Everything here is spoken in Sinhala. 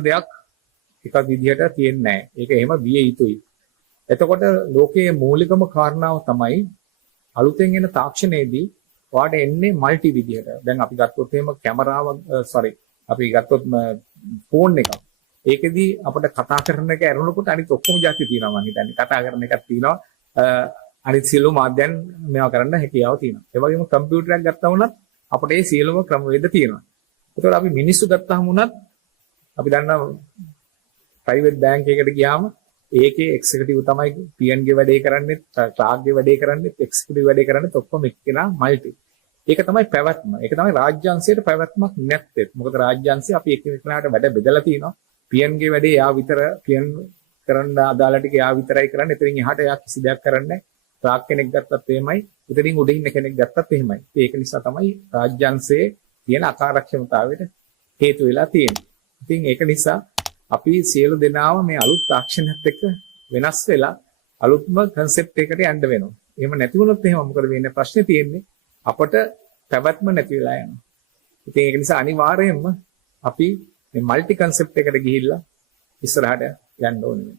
දෙයක් එකක් විදිහට තියෙන්නේ නැහැ. ඒක එහෙම විය යුතුයි. එතකොට ලෝකයේ මූලිකම කාරණාව තමයි අලුතෙන් එන තාක්ෂණයේදී ඔයාට එන්නේ මල්ටි විදිහට. දැන් අපි ගත්තොත් එහෙම කැමරාව අපි ගත්තොත් ෆෝන් එකක්. ඒකෙදී අපිට කතා කරන එක ඇරුණකොට අනිත් ඔක්කොම જાති තියෙනවා මම හිතන්නේ. කතා කරන එකක් තියෙනවා. අනිත් සියලු මාධ්‍යයන් මේවා කරන්න හැකියාව තියෙනවා. ඒ වගේම කම්පියුටරයක් ගත්තා වුණත් අපිට ඒ සියලුම ක්‍රමවේද තියෙනවා. ඒතකොට අපි මිනිස්සු ගත්තාම වුණත් අපි දන්නා ප්‍රයිවට් බැංක් එකකට ගියාම ඒකේ එක්සිකියුටිව් තමයි PN ගේ වැඩේ කරන්නේ, ක්ලාක් ගේ වැඩේ කරන්නේ, එක්සිකියුටිව් වැඩේ කරන්නේ ඔක්කොම එක්කෙනා මල්ටි. ඒක තමයි පැවැත්ම. ඒක තමයි රාජ්‍යාංශයේ පැවැත්මක් නැත්තේ. මොකද රාජ්‍යාංශය අපි එකිනෙකාට වැඩ බෙදලා තිනවා. PN ගේ වැඩේ යා විතර PN කරන්න අදාළ ටික යා විතරයි කරන්නේ. එතනින් එහාට යා කිසි දෙයක් කරන්නේ නැහැ. ක්ලාක් කෙනෙක් ගත්තත් එහෙමයි. එතනින් උඩ ඉන්න කෙනෙක් ගත්තත් එහෙමයි. ඒක නිසා තමයි රාජ්‍යාංශයේ තියෙන අකාර්යක්ෂමතාවයට හේතු වෙලා තියෙන්නේ. ඉතින් ඒක නිසා අපි සියලු දෙනාම මේ අලුත් තාක්ෂණයත් එක්ක වෙනස් වෙලා අලුත්ම concept එකකට යන්න වෙනවා. එහෙම නැති වුණොත් එහෙම මොකද වෙන්නේ? ප්‍රශ්නේ තියෙන්නේ අපට පැවැත්ම නැති වෙලා යනවා. ඉතින් ඒක නිසා අනිවාර්යයෙන්ම අපි මේ multi concept එකට ගිහිල්ලා ඉස්සරහට යන්න ඕනේ.